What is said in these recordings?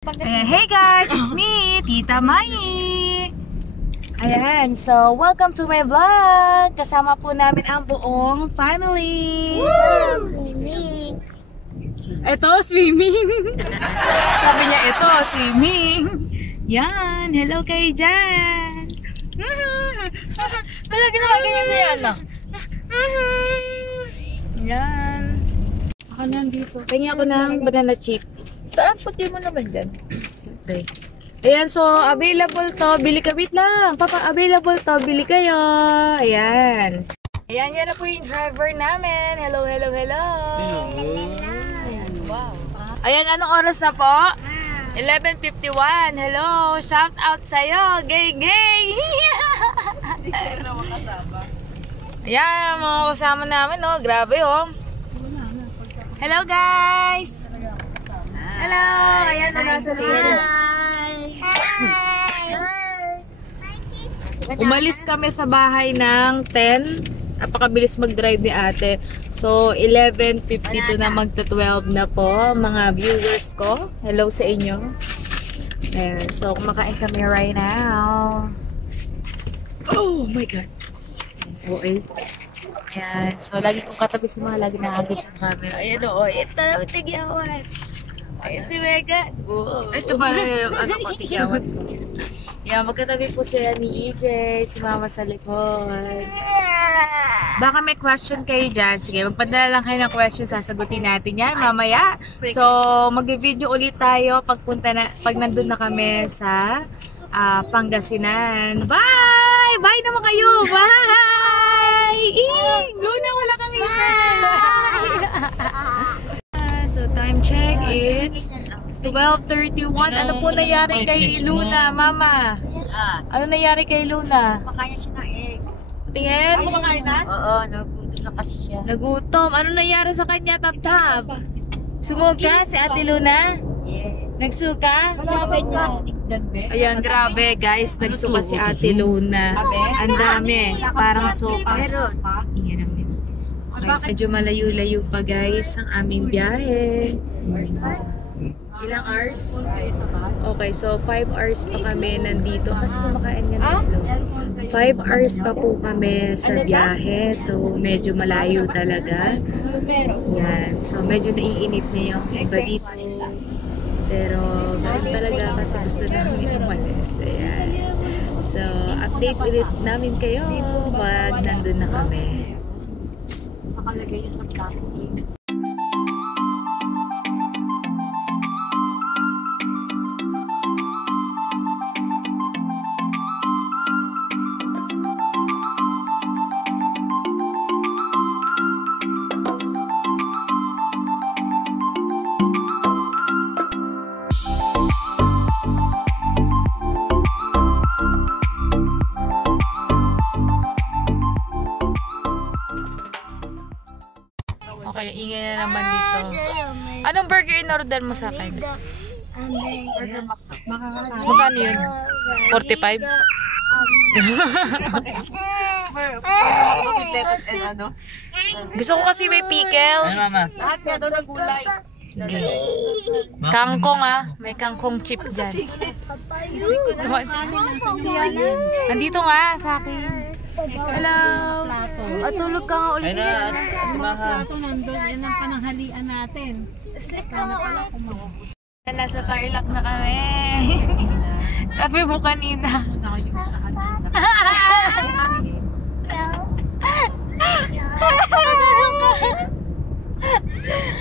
Ayan, hey guys, it's me, Tita Mai. Ayan, so welcome to my vlog. Kasama po namin ang buong family. Swimming. Ito, swimming. Sabi niya, ito, swimming. Yan, hello kayo dyan. Wala ginawa ganyan sa'yo, ano? Yan. Ako nandito. Pahingi ako ng banana chip. Saan puti mo naman dyan? Okay. Ayan, so available to. Bili ka, wait lang. Papa, available to. Bili kayo. Ayan. Ayan, yan na po yung driver namin. Hello, hello, hello. Ayan, wow. Ayan, anong oras na po? 11:51. Hello, shout out sa'yo. Gay, gay. Ayan, mga kasama namin, oh. Grabe, oh. Hello, guys. Hello! Ayan, nasa sila. Umalis kami sa bahay ng 10. Napakabilis mag-drive ni ate. So, 11:52 na magto-12 na po, mga viewers ko. Hello sa inyo. Ayan, so kumakain kami right now. Oh my God! Okay. Ayan, so lagi kong katabi si mga lagi nakagit ng camera. Ayan o, ito, tigyawan. Ayun si Megan. Oh. Ito ba yung ano ko, tigyawan ko? Yan, magkatabi po sila ni EJ, si mama sa likod. Baka may question kayo dyan. Sige, magpadala lang kayo ng question, sasagutin natin yan mamaya. So, mag-video ulit tayo pag nandun na kami sa Pangasinan. Bye! Bye naman kayo! Bye! Luna, wala kami. So time check, it's 12:31. Ano po nangyari kay Luna, Mama? Ano nangyari kay Luna? Makaya siya ng egg. Tingin? Ano kumakain na? Oo, nagutom na kasi siya. Nagutom. Ano nangyari sa kanya, Tab-Tab? Sumuga si Ate Luna? Yes. Nagsuka? Plastic dan, be. Ayan, grabe guys. Nagsuka si Ate Luna. Ang dami. Parang sopas. Iyan naman. Okay, medyo malayo-layo pa guys ang aming biyahe. Ilang hours? Okay, so 5 hours pa kami nandito. Kasi kumakain nga ng hello. 5 hours pa po kami sa biyahe. So, medyo malayo talaga. Yan. So, medyo naiinip na yung iba dito. Pero, ganun talaga kasi gusto namin umalis. Ayan. So, update ulit namin kayo pag nandun na kami. Nakalagay niya sa plastic. Okay, ingay na naman dito. Anong burger in-order mo sa akin? Magkano yun? 45? Gusto ko kasi may pickles. Lahat nga daw na gulay. Sige. Kangkong may kangkong chip dyan. Nandito nga sa akin. Hello! Tulog ka nga ulit yan. Ito nandun, yan ang pananghalian natin. Sleep ka nga ulit. Nasa Tarlac na kami. Sabi mo kanina.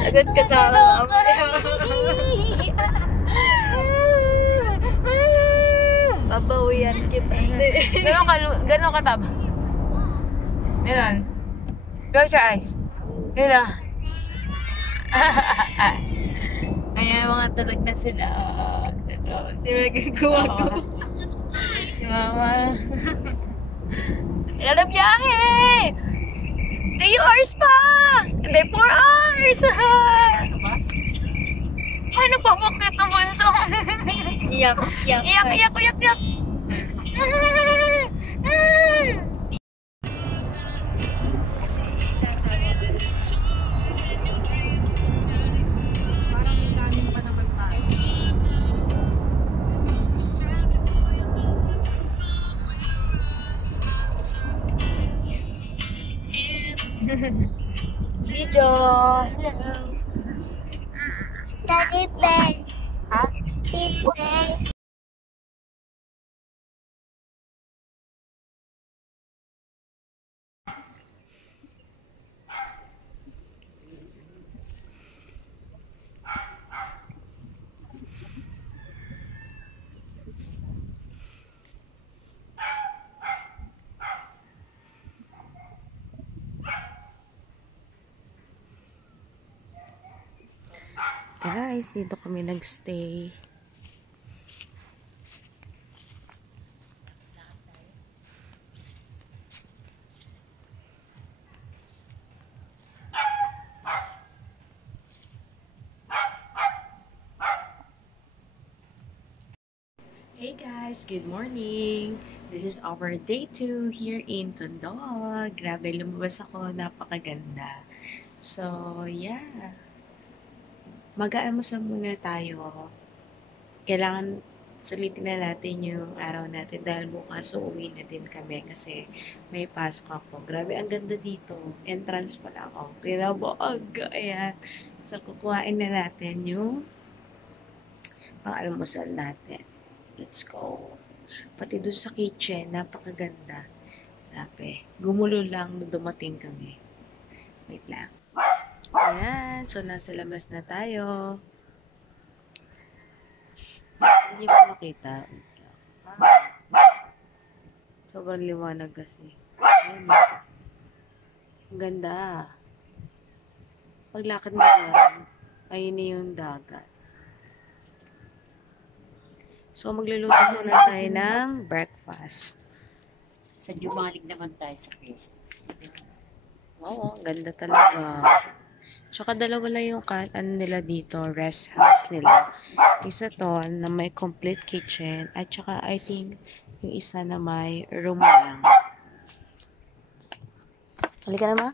Agad kasama kami. Babawian kita. Ganon kataba? Ganon. Close your eyes. Ganon. Ayan, mga tulog na sila. Si Megan kuwag-kuwag. Si Mama. Ilan na biyahe? 3 hours pa! Hindi, 4 hours! Ay, nagpapakit ang bunso. Iyak, iyak. Iyak, iyak, iyak, iyak. Parang ilalim pa naman tayo. Daddy Bell. Ha? Daddy Bell. Guys, dito kami nagstay. Hey guys, good morning! This is our day 2 here in Tondo. Grabe, lumabas ako. Napakaganda. So, yeah. Mag-aalmusal muna tayo. Kailangan sulitin na natin yung araw natin dahil bukas uuwi na din kami kasi may pasok ako. Grabe, ang ganda dito. Entrance pala ako. Kinabog. Ayan. So, kukuhain na natin yung pang-almusal natin. Let's go. Pati doon sa kitchen, napakaganda. Grabe. Gumulo lang na dumating kami. Wait lang. Ayan. So, nasa labas na tayo. Hindi niyo ba makita? Sobrang liwanag kasi. Ayan. Ang ganda. Paglakad mo dyan, ayun na yung dagat. So, magluluto muna tayo ng breakfast. Sa Jumalig naman tayo sa place. Oo, ang ganda talaga. Tsaka dalawa lang yung nila dito, rest house nila. Isa to na may complete kitchen at tsaka I think yung isa na may room lang. Halika na ma?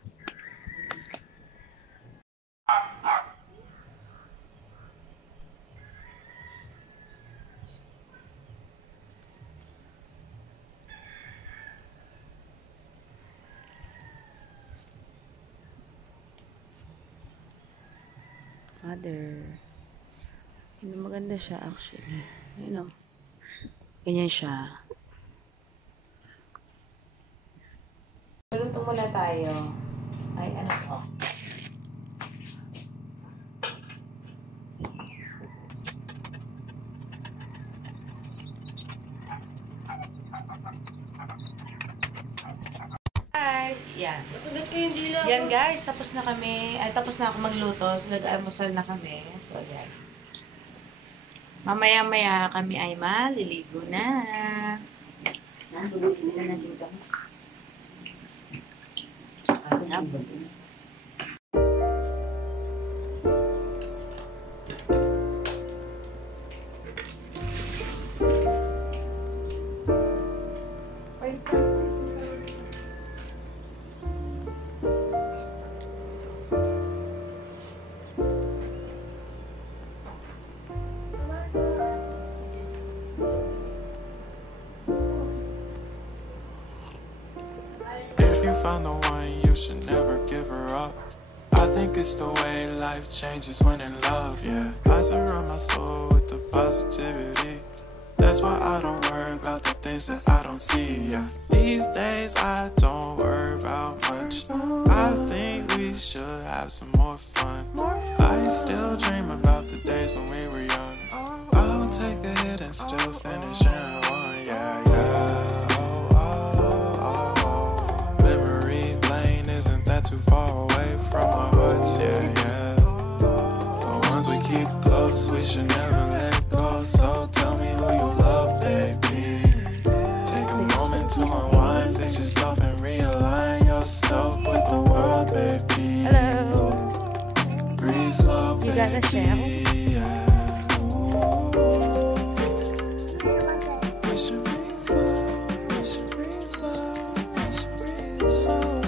Mother. Yun, maganda siya actually. Ayun o. Ganyan siya. Luto muna tayo. Ay, ano to? Guys, yan. Yan guys, tapos na kami. Ay, tapos na ako magluto. So, nag-almusal na kami. So, yan. Mamaya-maya kami ay maliligo na. Nasulit na natin guys. Found the one, you should never give her up. I think it's the way life changes when in love, yeah. I surround my soul with the positivity. That's why I don't worry about the things that I don't see, yeah. These days I don't worry about much. I think we should have some more fun. I still dream about the days when we were young. I'll take a hit and still finish in one, yeah, yeah. Too far away from our hearts, yeah, yeah. The ones we keep close, we should never let go. So tell me who you love, baby. Take a moment to unwind, fix yourself and realign yourself with the world, baby. Hello. Breathe slow, baby. You got a shell? Yeah. We should breathe slow, we should breathe slow, we should breathe slow.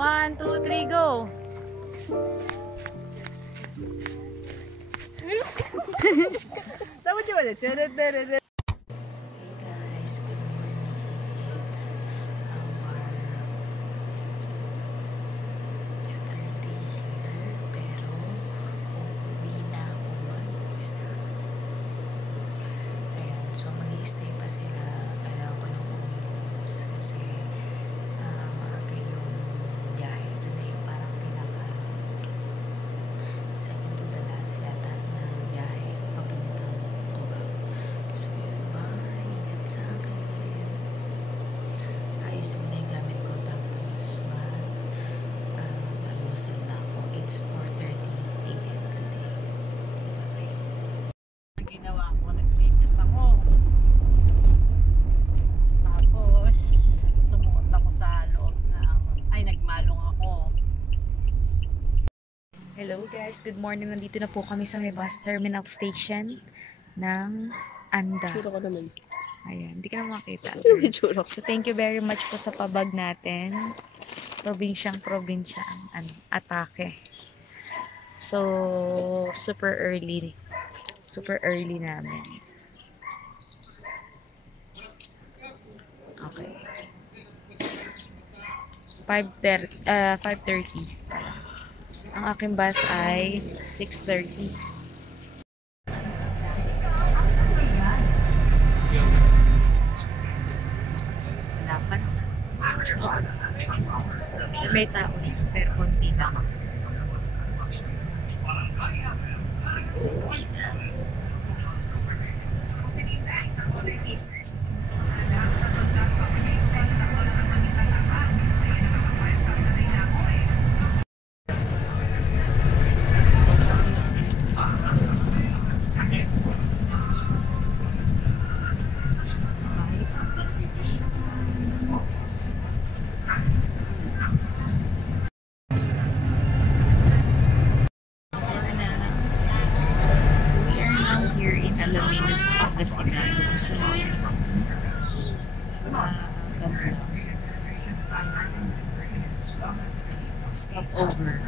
1, 2, 3, go! Dapat yung wala. Hey guys, good morning. It's our 5:30 here, pero uuwi na ako mag-isa. Ayan, so mag-i-stay pa sila. Kailangan ko nang umiwas kasi maaga yung biyahe. Ito na yung parang pinaka second to the last yata na biyahe papuntang Cubao. So yun, bye. Ingat sa akin. Ayos mo na yung gamit ko tapos almusal na ako. It's 4:30 AM today. Bye. Ginawa ko, nag-fitness ako. Tapos, sumuot ako sa loob nagmalong ako. Hello guys, good morning. Nandito na po kami sa may bus terminal station ng Anda. Ayan, hindi ka na makita. So thank you very much po sa pabag natin. Probinsyang atake. So super early namin. Okay. 5:30. Ang aking bus ay 6:30. Wala pa. May tao, pero konti lang. We are now here in Alaminos, Pangasinan. So, stop over.